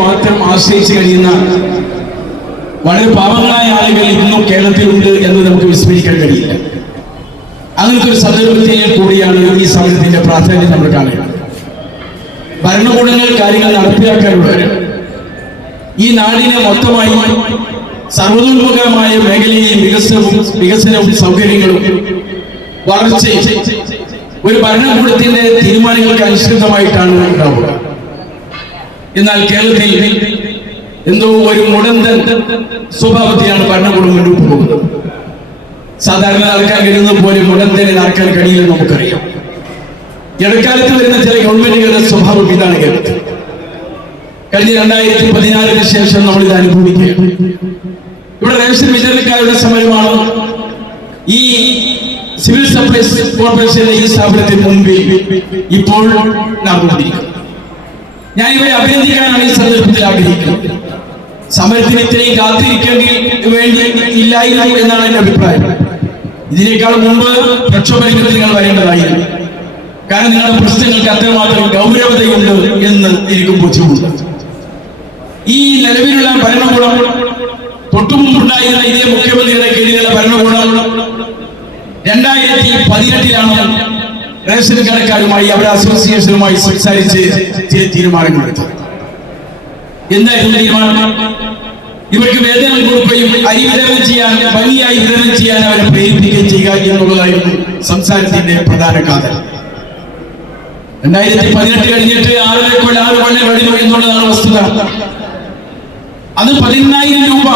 മാത്രം ആശ്രയിച്ചു കഴിയുന്ന വളരെ പാവങ്ങളായ ആളുകൾ ഇന്നും കേരളത്തിലുണ്ട് എന്ന് നമുക്ക് വിസ്മരിക്കാൻ കഴിയില്ല. അങ്ങനത്തെ ഒരു സന്ദർഭത്തിൽ കൂടിയാണ് ഈ സമരത്തിന്റെ പ്രാധാന്യം നമ്മൾ കാണുന്നത്. ഭരണകൂടങ്ങൾ കാര്യങ്ങൾ നടപ്പിലാക്കാനുള്ളവർ ഈ നാടിനെ മൊത്തമായി സർവതോന്മുഖമായ മേഖലയിൽ വികസനവും സൗകര്യങ്ങളും വളർച്ചയും ഒരു ഭരണകൂടത്തിന്റെ തീരുമാനങ്ങൾക്ക് അനുസൃതമായിട്ടാണ് ഉണ്ടാവുക. എന്നാൽ കേരളത്തിൽ എന്തോ ഒരു മുടന്തൻ സ്വഭാവത്തിലാണ് ഭരണകൂടം മുന്നോട്ട് പോകുന്നത്. സാധാരണ നടക്കാൻ കഴിയുന്നത് പോലെ മുടന്തനെ നടക്കാൻ കഴിയില്ലെന്ന് നമുക്കറിയാം. ഇടക്കാലത്ത് വരുന്ന ചില ഗവൺമെന്റുകളുടെ സ്വഭാവം ഇതാണ് കേരളത്തിൽ. കഴിഞ്ഞ 2014 ശേഷം നമ്മൾ ഇത് അനുഭവിക്കുകയാണ്. ഇവിടെ റേഷൻ വിതരണക്കാരുടെ സമരമാണ് ഈ സിവിൽ സപ്ലൈസ് കോർപ്പറേഷന്റെ ഈ സ്ഥാപനത്തിന് മുൻപിൽ ഇപ്പോൾ നടന്നുകൊണ്ടിരിക്കുന്നത്. ഞാൻ ഇവരെ അഭിനന്ദിക്കാനാണ് ഈ സന്ദർഭത്തിൽ ആഗ്രഹിക്കുന്നത്. സമരത്തിന് ഇത്രയും കാത്തിരിക്കേണ്ടി വേണ്ടി ഇല്ലായിരുന്നു എന്നാണ് എന്റെ അഭിപ്രായം. ഇതിനേക്കാൾ മുമ്പ് പ്രക്ഷോഭരംഗത്ത് നിങ്ങൾ വരേണ്ടതായിരുന്നു. കാരണം നിങ്ങളുടെ പ്രശ്നങ്ങൾക്ക് അത്രമാത്രം ഗൗരവതയുണ്ട് എന്ന് എനിക്ക് ബോധ്യമുണ്ട്. ഈ നിലവിലുള്ള ഭരണകൂടം തൊട്ടുമുമ്പുണ്ടായിരുന്ന ഇതേ മുഖ്യമന്ത്രിയുടെ കീഴിലുള്ള ഭരണകൂടം 2018 റേഷൻ കടക്കാരുമായി അവരുടെ അസോസിയേഷനുമായി സംസാരിച്ച് ചില തീരുമാനങ്ങളെടുത്തത്. എന്തായിരുന്നു തീരുമാനം? ഇവർക്ക് വേതനം കൊടുക്കുകയും അരി വിതരണം ചെയ്യാൻ ഭംഗിയായി വിതരണം ചെയ്യാൻ അവരെ പ്രേരിപ്പിക്കുകയും ചെയ്യുക എന്നുള്ളതായിരുന്നു സംസാരത്തിന്റെ പ്രധാന കാതൽ. 2018 കഴിഞ്ഞിട്ട് 6 കൊല്ലം കഴിഞ്ഞു എന്നുള്ളതാണ് വസ്തുത. അത് 10,000 രൂപ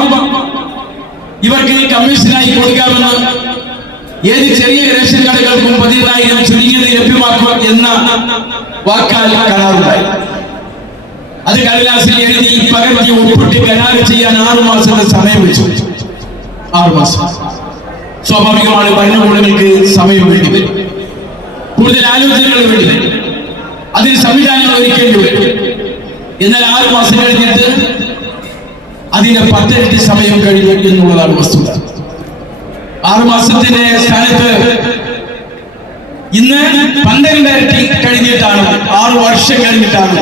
ഇവർക്ക് കമ്മീഷനായി കൊടുക്കാമെന്ന് ഏത് ചെറിയ റേഷൻ കടകൾക്കും 10,000 ചുരുങ്ങിയത് ലഭ്യമാക്കുക എന്ന വാക്കാൽ കരാറുണ്ടായി. അത് കടലാസിൽ എഴുതി പകർത്തി ഒപ്പിട്ട് കരാർ ചെയ്യാൻ 6 മാസത്തെ സമയം വെച്ചു. 6 മാസം. സ്വാഭാവികമാണ്, ഭരണകൂടങ്ങൾക്ക് സമയം വേണ്ടി വരും, കൂടുതൽ ആലോചനകൾ വേണ്ടി വരും, അതിന് സംവിധാനങ്ങൾ ഒരുക്കേണ്ടി വരും. എന്നാൽ 6 മാസം കഴിഞ്ഞിട്ട് അതിന്റെ 10 ഇരട്ടി സമയം കഴിഞ്ഞു എന്നുള്ളതാണ് വസ്തുത. 6 മാസത്തിന്റെ സ്ഥാനത്ത് ഇന്ന് 12 ഇരട്ടി കഴിഞ്ഞിട്ടാണ്, 6 വർഷം കഴിഞ്ഞിട്ടാണ്.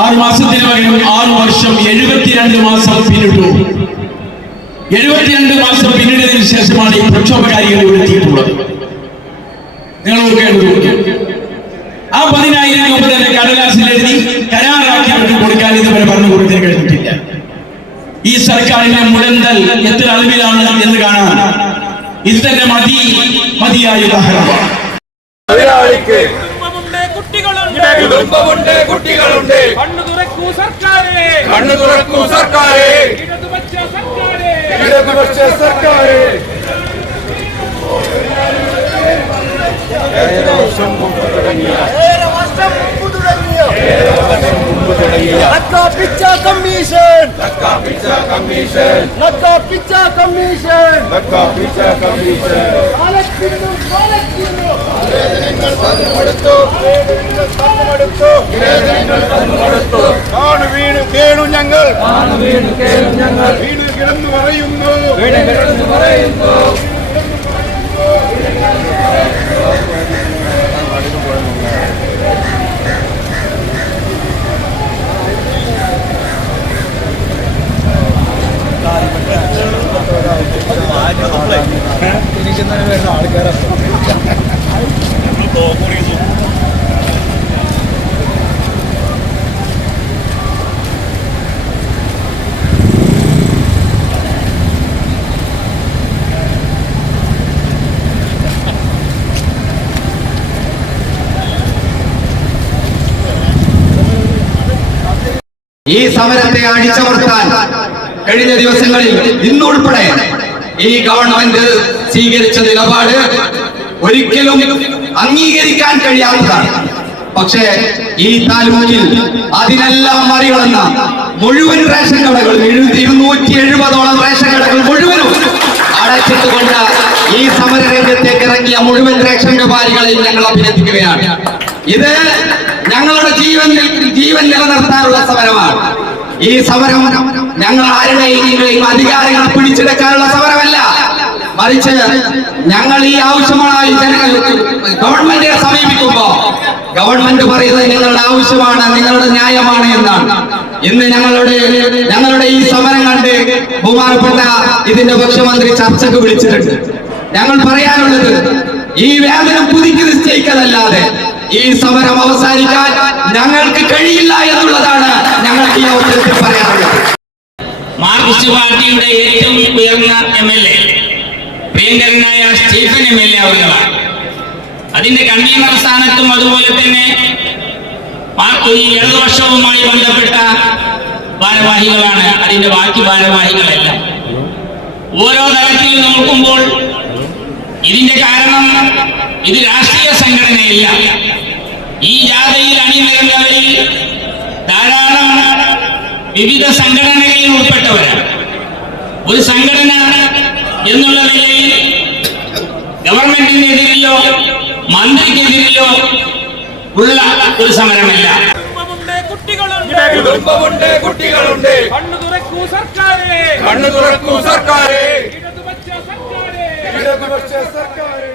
6 മാസത്തിന് പകരം 6 വർഷം 72 മാസം പിന്നിട്ടു. 72 മാസം പിന്നിട്ടതിന് ശേഷമാണ് ഈ പ്രക്ഷോഭകാരികൾ ഇവിടെ എത്തിയിട്ടുള്ളത്. നിങ്ങൾ നോക്കേണ്ടതുണ്ട്. ആ 10,000 രൂപ തന്നെ കടലാസിൽ എഴുതി കരാറാക്കി കൊടുക്കാൻ ഇതുവരെ ഭരണകൂടത്തിന് കഴിഞ്ഞിട്ടില്ല. ഈ സർക്കാരിന്റെ മുടന്തൽ എത്ര അളവിലാണ് എന്ന് കാണാൻ ഇത് തന്നെ മതിയായ ഉദാഹരണമാണ്. കുടുംബമുണ്ട്, കുട്ടികളുണ്ട്. കണ്ണു തുറക്കൂ സർക്കാരേ, കണ്ണു തുറക്കൂ സർക്കാരേ, ഇടതുപക്ഷ സർക്കാരേ, ഇടതുപക്ഷ സർക്കാരേ. വീണു കേണു ഞങ്ങൾ, വീണു കിടന്നു പറയുന്നു, ആൾക്കാരെ ഈ സമരത്തെ അടിച്ചമർത്താൻ കഴിഞ്ഞ ദിവസങ്ങളിൽ ഇന്നുൾപ്പെടെ ഈ ഗവൺമെന്റ് സ്വീകരിച്ച നിലപാട് ഒരിക്കലും അംഗീകരിക്കാൻ കഴിയാത്തതാണ്. പക്ഷേ ഈ താലൂക്കിൽ അതിനെല്ലാം മറികടന്ന മുഴുവൻ റേഷൻ കടകളും 270ഓളം റേഷൻ കടകൾ മുഴുവനും അടച്ചിട്ടുകൊണ്ട് ഈ സമരരംഗത്തേക്ക് ഇറങ്ങിയ മുഴുവൻ റേഷൻ വ്യാപാരികളെയും ഞങ്ങൾ അഭിനന്ദിക്കുകയാണ്. ഇത് ഞങ്ങളുടെ ജീവൻ നിലനിർത്താനുള്ള സമരമാണ്. ഈ സമരം ഞങ്ങൾ ആരുടെയും അധികാരങ്ങൾ പിടിച്ചെടുക്കാനുള്ള സമരമല്ല, മറിച്ച് ഞങ്ങൾ ഈ ആവശ്യമായി ഗവൺമെന്റിനെ സമീപിക്കുമ്പോ ഗവൺമെന്റ് പറയുന്നത് നിങ്ങളുടെ ആവശ്യമാണ്, നിങ്ങളുടെ ന്യായമാണ് എന്നാണ്. ഇന്ന് ഞങ്ങളുടെ ഈ സമരം കണ്ട് ബഹുമാനപ്പെട്ട ഇതിന്റെ മുഖ്യമന്ത്രി ചർച്ചക്ക് വിളിച്ചിട്ടുണ്ട്. ഞങ്ങൾ പറയാനുള്ളത് ഈ വേതനം പുതുക്കി നിശ്ചയിക്കലല്ലാതെ ഈ സമരം അവസാനിക്കാൻ ഞങ്ങൾക്ക് കഴിയില്ല എന്നുള്ളതാണ് ഞങ്ങൾക്ക് ഈ അവസരത്തിൽ പറയാനുള്ളത്. മാർക്സിസ്റ്റ് പാർട്ടിയുടെ ഏറ്റവും ഉയർന്ന MLA പ്രിയങ്കരനായ സ്റ്റീഫൻ MLA അവர்களാണ് അതിന്റെ കൺവീനർ സ്ഥാനത്തും. അതുപോലെ തന്നെ ഈ ഇടതുപക്ഷവുമായി ബന്ധപ്പെട്ട ഭാരവാഹികളാണ് അതിന്റെ ബാക്കി ഭാരവാഹികളെല്ലാം. ഓരോ തലത്തിൽ നോക്കുമ്പോൾ ഇതിന്റെ കാരണം ഇത് രാഷ്ട്രീയ സംഘടനയില്ല. ഈ ജാഥയിൽ അണിനിരന്നവരിൽ ധാരാളം വിവിധ സംഘടനകളിൽ ഉൾപ്പെട്ടവരാണ്. ഒരു സംഘടന എന്നുള്ള നിലയിൽ ഗവൺമെന്റിനെതിരിലോ മന്ത്രിക്കെതിരിലോ ഉള്ള ഒരു സമരമല്ല. കുട്ടികളുണ്ട്, കുട്ടികളുണ്ട്. കണ്ണു തുറക്കൂ സർക്കാരേ, കണ്ണു തുറക്കൂ സർക്കാരേ, ഇടതുപക്ഷ സർക്കാരേ, ഇടതുപക്ഷ സർക്കാരേ.